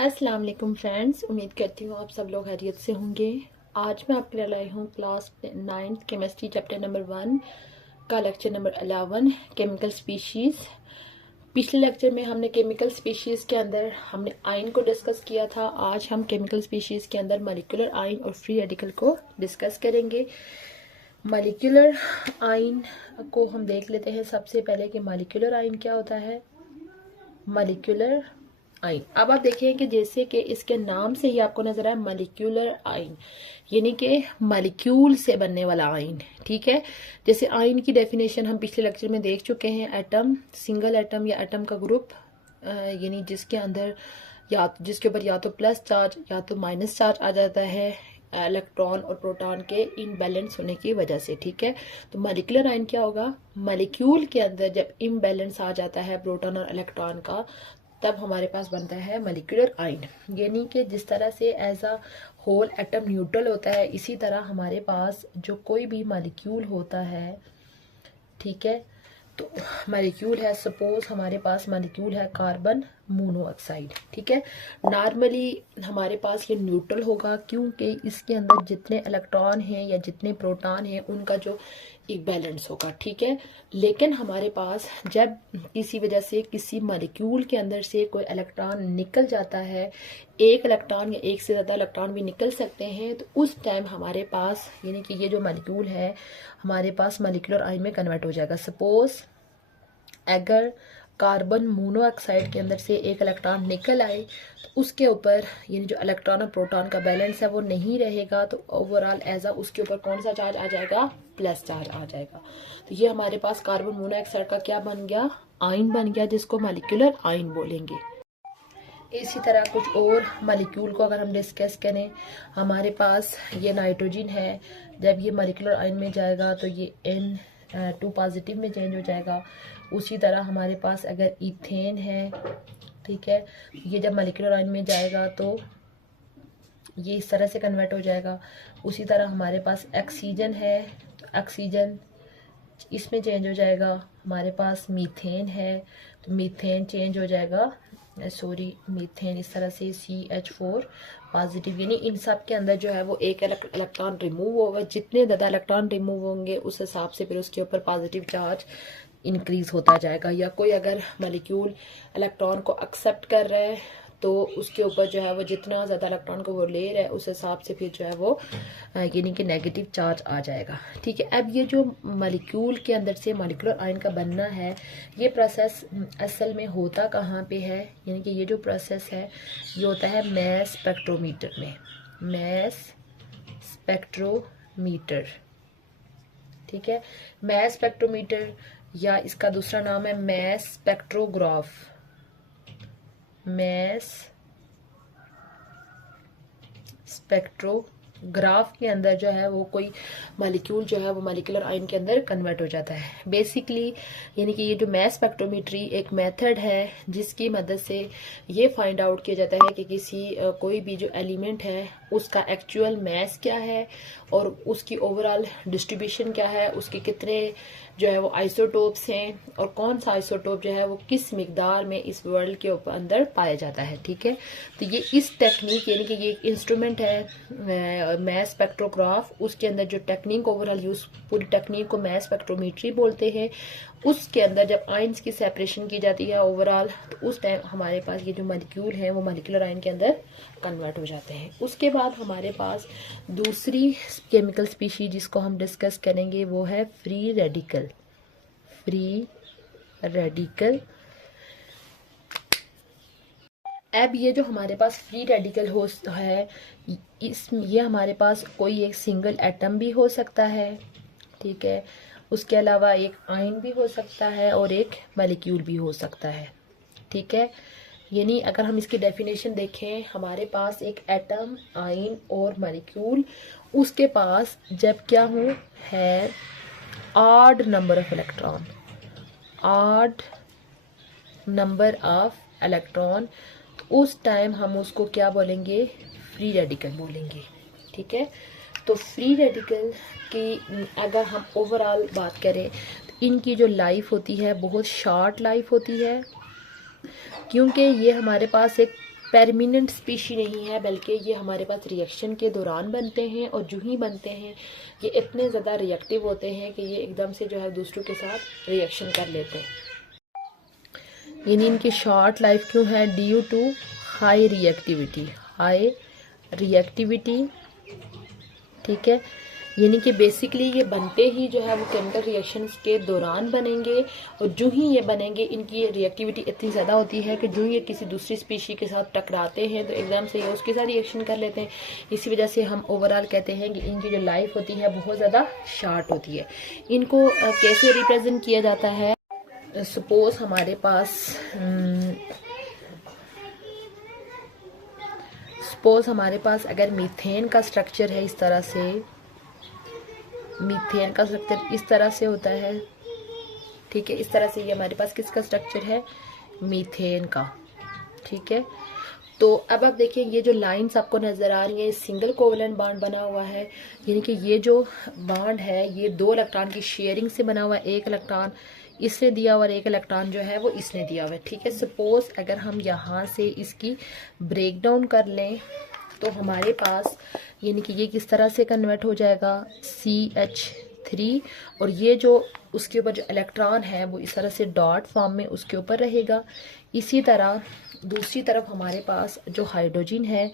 अस्सलाम वालेकुम फ्रेंड्स, उम्मीद करती हूँ आप सब लोग खैरियत से होंगे। आज मैं आपके लिए लाई हूँ class 9th chemistry chapter number 1 का लेक्चर नंबर 11 केमिकल स्पीशीज़। पिछले लेक्चर में हमने केमिकल स्पीशीज़ के अंदर हमने आयन को डिस्कस किया था। आज हम केमिकल स्पीशीज़ के अंदर मॉलिक्यूलर आयन और फ्री रेडिकल को डिस्कस करेंगे। मॉलिक्यूलर आयन को हम देख लेते हैं सबसे पहले कि मॉलिक्यूलर आयन क्या होता है। मॉलिक्यूलर आयन, अब आप देखिए कि जैसे कि इसके नाम से ही आपको नजर आए मॉलिक्यूलर आयन, यानी कि मॉलिक्यूल से बनने वाला आयन। ठीक है, जैसे आयन की डेफिनेशन हम पिछले लेक्चर में देख चुके हैं। एटम, सिंगल एटम या एटम का ग्रुप, यानी जिसके अंदर जिसके ऊपर या तो प्लस चार्ज या तो माइनस चार्ज आ जाता है इलेक्ट्रॉन और प्रोटॉन के इनबैलेंस होने की वजह से। ठीक है, तो मॉलिक्यूलर आयन क्या होगा? मॉलिक्यूल के अंदर जब इम्बैलेंस आ जाता है प्रोटॉन और इलेक्ट्रॉन का, तब हमारे पास बनता है मॉलिक्यूलर आयन। यानी कि जिस तरह से as a whole atom neutral होता है, इसी तरह हमारे पास जो कोई भी मॉलिक्यूल होता है, ठीक है, तो मॉलिक्यूल है, सपोज हमारे पास मॉलिक्यूल है कार्बन मोनोऑक्साइड। ठीक है, नॉर्मली हमारे पास ये न्यूट्रल होगा क्योंकि इसके अंदर जितने इलेक्ट्रॉन हैं या जितने प्रोटॉन हैं उनका जो बैलेंस होगा। ठीक है, लेकिन हमारे पास जब किसी वजह से किसी मॉलिक्यूल के अंदर से कोई इलेक्ट्रॉन निकल जाता है, एक इलेक्ट्रॉन या एक से ज़्यादा इलेक्ट्रॉन भी निकल सकते हैं, तो उस टाइम हमारे पास यानी कि ये जो मॉलिक्यूल है हमारे पास मॉलिक्यूलर आयन में कन्वर्ट हो जाएगा। सपोज अगर कार्बन मोनोऑक्साइड के अंदर से एक इलेक्ट्रॉन निकल आए तो उसके ऊपर यानी जो इलेक्ट्रॉन और प्रोटॉन का बैलेंस है वो नहीं रहेगा, तो ओवरऑल एज अ उसके ऊपर कौन सा चार्ज आ जाएगा? प्लस चार्ज आ जाएगा। तो ये हमारे पास कार्बन मोनोऑक्साइड का क्या बन गया? आयन बन गया, जिसको मॉलिक्यूलर आयन बोलेंगे। इसी तरह कुछ और मॉलिक्यूल को अगर हम डिस्कस करें, हमारे पास ये नाइट्रोजन है, जब ये मॉलिक्यूलर आयन में जाएगा तो ये N2 पॉजिटिव में चेंज हो जाएगा। उसी तरह हमारे पास अगर इथेन है, ठीक है, ये जब मॉलिक्यूलर आयन में जाएगा तो ये इस तरह से कन्वर्ट हो जाएगा। उसी तरह हमारे पास ऑक्सीजन है, तो ऑक्सीजन इसमें चेंज हो जाएगा। हमारे पास मीथेन है, तो मीथेन चेंज हो जाएगा, सॉरी मीथेन इस तरह से CH4 पॉजिटिव, यानी इन सब के अंदर जो है वो एक इलेक्ट्रॉन रिमूव होगा। जितने ज़्यादा इलेक्ट्रॉन रिमूव होंगे उस हिसाब से फिर उसके ऊपर पॉजिटिव चार्ज इंक्रीज होता जाएगा। या कोई अगर मॉलिक्यूल इलेक्ट्रॉन को एक्सेप्ट कर रहा है तो उसके ऊपर जो है वो जितना ज़्यादा इलेक्ट्रॉन को वो ले रहा है उस हिसाब से फिर जो है वो यानी कि नेगेटिव चार्ज आ जाएगा। ठीक है, अब ये जो मॉलिक्यूल के अंदर से मॉलिक्यूलर आयन का बनना है, ये प्रोसेस असल में होता कहाँ पे है? यानी कि ये जो प्रोसेस है ये होता है मैस स्पेक्ट्रोमीटर में। मैस स्पेक्ट्रोमीटर, ठीक है, मैस स्पेक्ट्रोमीटर या इसका दूसरा नाम है मैस स्पेक्ट्रोग्राफ। मैस स्पेक्ट्रोग्राफ के अंदर जो है वो कोई मॉलिक्यूल जो है वो मॉलिक्यूलर आयन के अंदर कन्वर्ट हो जाता है। बेसिकली यानी कि ये जो मैस स्पेक्ट्रोमेट्री एक मेथड है जिसकी मदद से ये फाइंड आउट किया जाता है कि किसी कोई भी जो एलिमेंट है उसका एक्चुअल मैस क्या है और उसकी ओवरऑल डिस्ट्रीब्यूशन क्या है, उसके कितने जो है वो आइसोटोप्स हैं और कौन सा आइसोटोप जो है वो किस मिकदार में इस वर्ल्ड के ऊपर अंदर पाया जाता है। ठीक है, तो ये इस टेक्निक यानी कि ये एक इंस्ट्रूमेंट है मैस स्पेक्ट्रोग्राफ, उसके अंदर जो टेक्निक ओवरऑल यूज, पूरी टेक्निक को मैस स्पेक्ट्रोमेट्री बोलते हैं। उसके अंदर जब आयंस की सेपरेशन की जाती है ओवरऑल, तो उस टाइम हमारे पास ये जो मॉलिक्यूल है वो मॉलिक्यूलर आयन के अंदर कन्वर्ट हो जाते हैं। उसके बाद हमारे पास दूसरी केमिकल स्पीशीज जिसको हम डिस्कस करेंगे वो है फ्री रेडिकल। फ्री रेडिकल, अब ये जो हमारे पास फ्री रेडिकल हो है, ये हमारे पास कोई एक सिंगल एटम भी हो सकता है, ठीक है, उसके अलावा एक आयन भी हो सकता है और एक मॉलिक्यूल भी हो सकता है। ठीक है, यानी अगर हम इसकी डेफिनेशन देखें, हमारे पास एक एटम, आयन और मॉलिक्यूल, उसके पास जब क्या हो है odd number of electron, odd number of electron, उस टाइम हम उसको क्या बोलेंगे? फ्री रेडिकल बोलेंगे। ठीक है, तो फ्री रेडिकल की अगर हम ओवरऑल बात करें तो इनकी जो लाइफ होती है बहुत शॉर्ट लाइफ होती है, क्योंकि ये हमारे पास एक परमानेंट स्पीशी नहीं है, बल्कि ये हमारे पास रिएक्शन के दौरान बनते हैं, और जो ही बनते हैं ये इतने ज़्यादा रिएक्टिव होते हैं कि ये एकदम से जो है दूसरों के साथ रिएक्शन कर लेते हैं। यानी इनकी शॉर्ट लाइफ क्यों है? Due to high reactivity. ठीक है, यानी कि बेसिकली ये बनते ही जो है वो केमिकल रिएक्शंस के दौरान बनेंगे, और जो ही ये बनेंगे इनकी रिएक्टिविटी इतनी ज़्यादा होती है कि जो ये किसी दूसरी स्पीशी के साथ टकराते हैं तो एकदम से ये उसके साथ रिएक्शन कर लेते हैं। इसी वजह से हम ओवरऑल कहते हैं कि इनकी जो लाइफ होती है बहुत ज़्यादा शॉर्ट होती है। इनको कैसे रिप्रेजेंट किया जाता है? सपोज हमारे पास अगर मीथेन का स्ट्रक्चर है, इस तरह से मीथेन का स्ट्रक्चर इस तरह से होता है। ठीक है, इस तरह से ये हमारे पास किसका स्ट्रक्चर है? मीथेन का। ठीक है, तो अब आप देखिए ये जो लाइंस आपको नज़र आ रही है, सिंगल कोवलेंट बॉन्ड बना हुआ है, यानी कि ये जो बॉन्ड है ये 2 इलेक्ट्रॉन की शेयरिंग से बना हुआ है। 1 इलेक्ट्रॉन इसने दिया हुआ और 1 इलेक्ट्रॉन जो है वो इसने दिया हुआ है। ठीक है, सपोज अगर हम यहाँ से इसकी ब्रेक डाउन कर लें तो हमारे पास यानी कि ये किस तरह से कन्वर्ट हो जाएगा? CH3, और ये जो उसके ऊपर जो इलेक्ट्रॉन है वो इस तरह से डॉट फॉर्म में उसके ऊपर रहेगा। इसी तरह दूसरी तरफ हमारे पास जो हाइड्रोजन है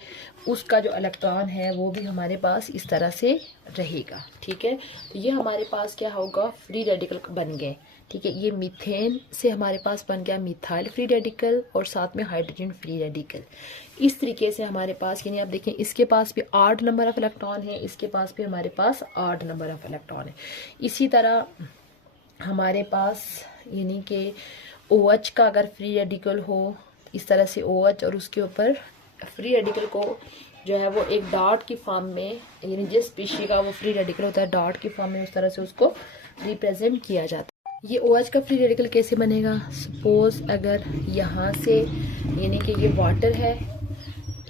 उसका जो इलेक्ट्रॉन है वो भी हमारे पास इस तरह से रहेगा। ठीक है, तो ये हमारे पास क्या होगा? फ्री रेडिकल बन गए। ठीक है, ये मीथेन से हमारे पास बन गया मिथाइल फ्री रेडिकल और साथ में हाइड्रोजन फ्री रेडिकल। इस तरीके से हमारे पास यानी आप देखें इसके पास भी 8 नंबर ऑफ इलेक्ट्रॉन है, इसके पास भी हमारे पास 8 नंबर ऑफ इलेक्ट्रॉन है। इसी तरह हमारे पास यानी कि OH का अगर फ्री रेडिकल हो, इस तरह से OH और उसके ऊपर फ्री रेडिकल को जो है वो एक डॉट की फॉर्म में, यानी जिस स्पीशी का वो फ्री रेडिकल होता है डॉट की फॉर्म में उस तरह से उसको रिप्रेजेंट किया जाता है। ये OH का फ्री रेडिकल कैसे बनेगा? सपोज अगर यहाँ से यानी कि ये वाटर है,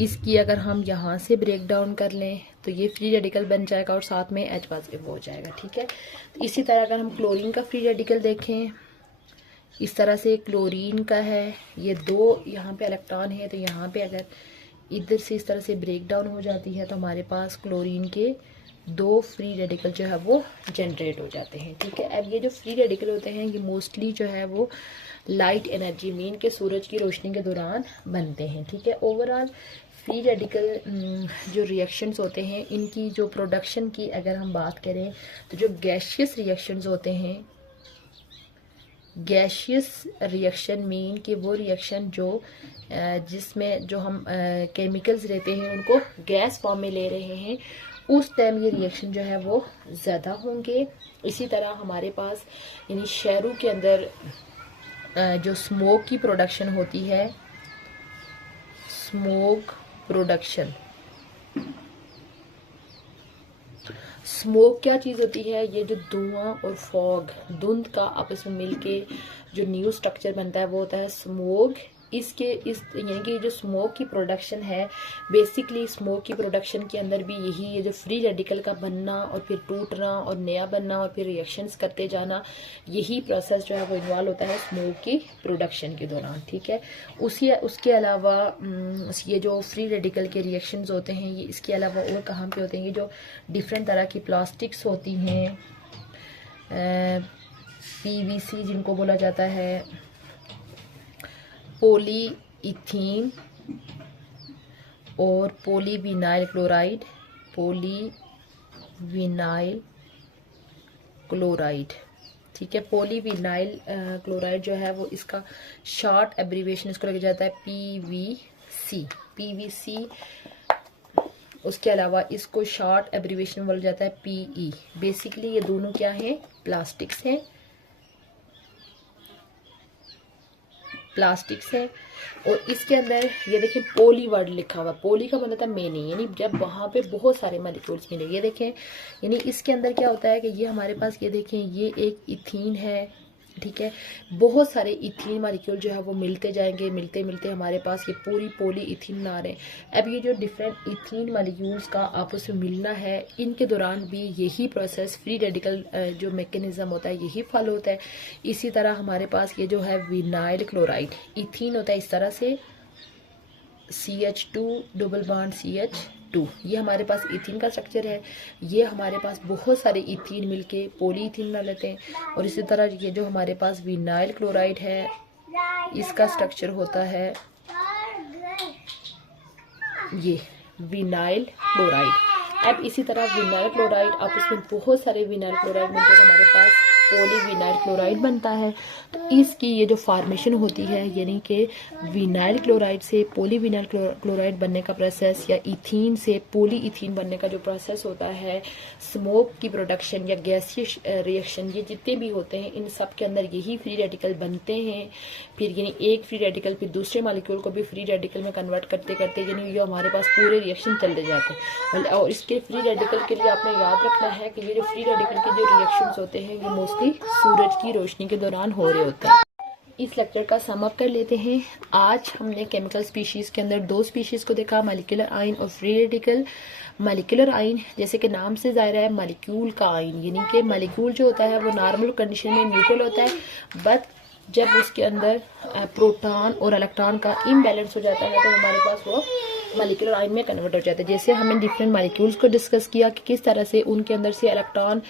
इसकी अगर हम यहाँ से ब्रेक डाउन कर लें तो ये फ्री रेडिकल बन जाएगा और साथ में H पॉजिटिव हो जाएगा। ठीक है, तो इसी तरह अगर हम क्लोरीन का फ्री रेडिकल देखें, इस तरह से क्लोरीन का है, ये 2 यहाँ पे इलेक्ट्रॉन है, तो यहाँ पे अगर इधर से इस तरह से ब्रेक डाउन हो जाती है तो हमारे पास क्लोरीन के 2 फ्री रेडिकल जो है वो जनरेट हो जाते हैं। ठीक है, अब ये जो फ्री रेडिकल होते हैं ये मोस्टली जो है वो लाइट एनर्जी मीन के सूरज की रोशनी के दौरान बनते हैं। ठीक है, ओवरऑल फ्री रेडिकल जो रिएक्शंस होते हैं इनकी जो प्रोडक्शन की अगर हम बात करें तो जो गैशियस रिएक्शंस होते हैं, गैशियस रिएक्शन मीन कि वो रिएक्शन जो जिसमें जो हम केमिकल्स लेते हैं उनको गैस फॉर्म में ले रहे हैं, उस टाइम ये रिएक्शन जो है वो ज़्यादा होंगे। इसी तरह हमारे पास यानी शहरों के अंदर जो स्मोक की प्रोडक्शन होती है, स्मोक प्रोडक्शन, स्मोक क्या चीज़ होती है? ये जो धुआं और फॉग, धुंध का आपस में मिलके जो न्यू स्ट्रक्चर बनता है वो होता है स्मोक। इस यानी कि जो स्मोक की प्रोडक्शन है, बेसिकली स्मोक की प्रोडक्शन के अंदर भी यही ये जो फ्री रेडिकल का बनना और फिर टूटना और नया बनना और फिर रिएक्शंस करते जाना, यही प्रोसेस जो है वो इन्वॉल्व होता है स्मोक की प्रोडक्शन के दौरान। ठीक है, उसके अलावा ये जो फ्री रेडिकल के रिएक्शंस होते हैं ये इसके अलावा और कहाँ पे होते हैं? ये जो डिफरेंट तरह की प्लास्टिक्स होती हैं, PVC जिनको बोला जाता है, पॉलीइथीन और पॉलीविनाइल क्लोराइड। ठीक है, पॉलीविनाइल क्लोराइड जो है वो इसका शॉर्ट एब्रीविएशन इसको लग जाता है PVC। उसके अलावा इसको शॉर्ट एब्रीविएशन बोला जाता है PE। बेसिकली ये दोनों क्या हैं? प्लास्टिक्स हैं, प्लास्टिक्स है। और इसके अंदर ये देखिए पोली वर्ड लिखा हुआ, पोली का मतलब था मेनी, यानी जब वहाँ पे बहुत सारे मॉलिक्यूल्स मिले। ये देखें यानी इसके अंदर क्या होता है कि ये हमारे पास ये देखें ये एक इथीन है। ठीक है, बहुत सारे इथीन मॉलिक्यूल जो है वो मिलते जाएंगे, मिलते मिलते हमारे पास ये पूरी पोली इथीन बना रहे हैं। अब ये जो डिफरेंट इथीन मॉलिक्यूल्स का आपस में मिलना है, इनके दौरान भी यही प्रोसेस फ्री रेडिकल जो मैकेनिज्म होता है यही फॉलो होता है। इसी तरह हमारे पास ये जो है विनाइल क्लोराइड, इथीन होता है इस तरह से, CH2 डबल बॉन्ड CH2। ये हमारे पास इथीन का स्ट्रक्चर है। ये हमारे पास बहुत सारे इथीन मिलके पॉलीइथीन बना लेते हैं। और इसी तरह ये जो हमारे पास विनाइल क्लोराइड है, इसका स्ट्रक्चर होता है ये विनाइल क्लोराइड। अब इसी तरह विनाइल क्लोराइड, अब इसमें बहुत सारे विनाइल क्लोराइड मिलकर हमारे पास पॉलीविनाइल क्लोराइड बनता है। तो इसकी ये जो फार्मेशन होती है, यानी कि विनाइल क्लोराइड से पॉलीविनाइल क्लोराइड बनने का प्रोसेस या इथीन से पॉलीइथीन बनने का जो प्रोसेस होता है, स्मोक की प्रोडक्शन या गैसियस रिएक्शन, ये जितने भी होते हैं इन सब के अंदर यही फ्री रेडिकल बनते हैं। फिर यानी एक फ्री रेडिकल फिर दूसरे मॉलिक्यूल को भी फ्री रेडिकल में कन्वर्ट करते करते यानी ये हमारे पास पूरे रिएक्शन चलते जाते हैं। और इसके फ्री रेडिकल के लिए आपने याद रखना है कि ये जो फ्री रेडिकल के जो रिएक्शंस होते हैं ये मोस्टली सूरज की रोशनी के दौरान हो रहे होते हैं। इस लेक्चर का सम अप कर लेते हैं। आज हमने केमिकल स्पीशीज के अंदर दो स्पीशीज को देखा, मॉलिक्यूलर आयन और फ्री रेडिकल। मॉलिक्यूलर आयन जैसे कि नाम से जाहिर है मॉलिक्यूल का आयन, यानी कि मॉलिक्यूल जो होता है वो नॉर्मल कंडीशन में न्यूट्रल होता है, बट जब उसके अंदर प्रोटॉन और इलेक्ट्रॉन का इम्बैलेंस हो जाता है तो हमारे पास वो मॉलिक्यूलर आयन में कन्वर्ट हो जाता है। जैसे हमने डिफरेंट मॉलिक्यूल्स को डिस्कस किया कि किस तरह से उनके अंदर से इलेक्ट्रॉन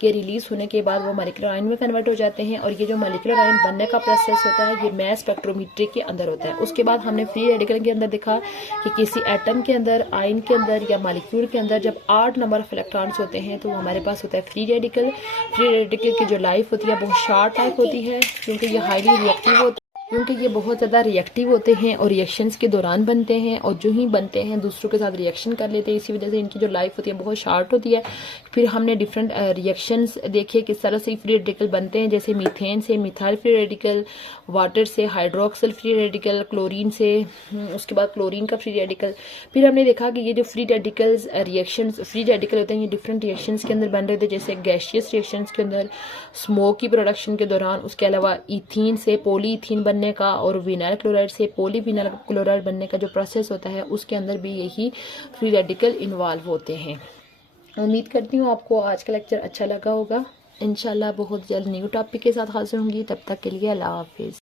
के रिलीज होने के बाद वो मॉलिक्यूलर आयन में कन्वर्ट हो जाते हैं। और ये जो मॉलिक्यूलर आयन बनने का प्रोसेस होता है ये मैस स्पेक्ट्रोमेट्री के अंदर होता है। उसके बाद हमने फ्री रेडिकल के अंदर देखा कि किसी एटम के अंदर, आयन के अंदर या मॉलिक्यूल के अंदर जब 8 नंबर ऑफ इलेक्ट्रॉन्स होते हैं तो हमारे पास होता है फ्री रेडिकल। फ्री रेडिकल की जो लाइफ होती है बहुत शॉर्ट लाइफ होती है, क्योंकि ये हाईली रिएक्टिव होता है, क्योंकि ये बहुत ज़्यादा रिएक्टिव होते हैं और रिएक्शंस के दौरान बनते हैं, और जो ही बनते हैं दूसरों के साथ रिएक्शन कर लेते हैं, इसी वजह से इनकी जो लाइफ होती है बहुत शार्ट होती है। फिर हमने डिफरेंट रिएक्शंस देखे किस तरह से फ्री रेडिकल बनते हैं, जैसे मीथेन से मिथाइल फ्री रेडिकल, वाटर से हाइड्रोक्सिल फ्री रेडिकल, क्लोरीन से उसके बाद क्लोरीन का फ्री रेडिकल। फिर हमने देखा कि ये जो free radicals reactions free radical होते हैं ये डिफरेंट रिएक्शंस के अंदर बन रहे थे, जैसे गैसियस रिएक्शंस के अंदर स्मोक की प्रोडक्शन के दौरान, उसके अलावा इथीन से पॉलीइथीन बनने का और विनाइल क्लोराइड से पॉलीविनाइल क्लोराइड बनने का जो प्रोसेस होता है उसके अंदर भी यही फ्री रेडिकल इन्वॉल्व होते हैं। उम्मीद करती हूँ आपको आज का लेक्चर अच्छा लगा होगा। इंशाल्लाह बहुत जल्द न्यू टॉपिक के साथ हाजिर होंगी, तब तक के लिए अल्लाह हाफिज़।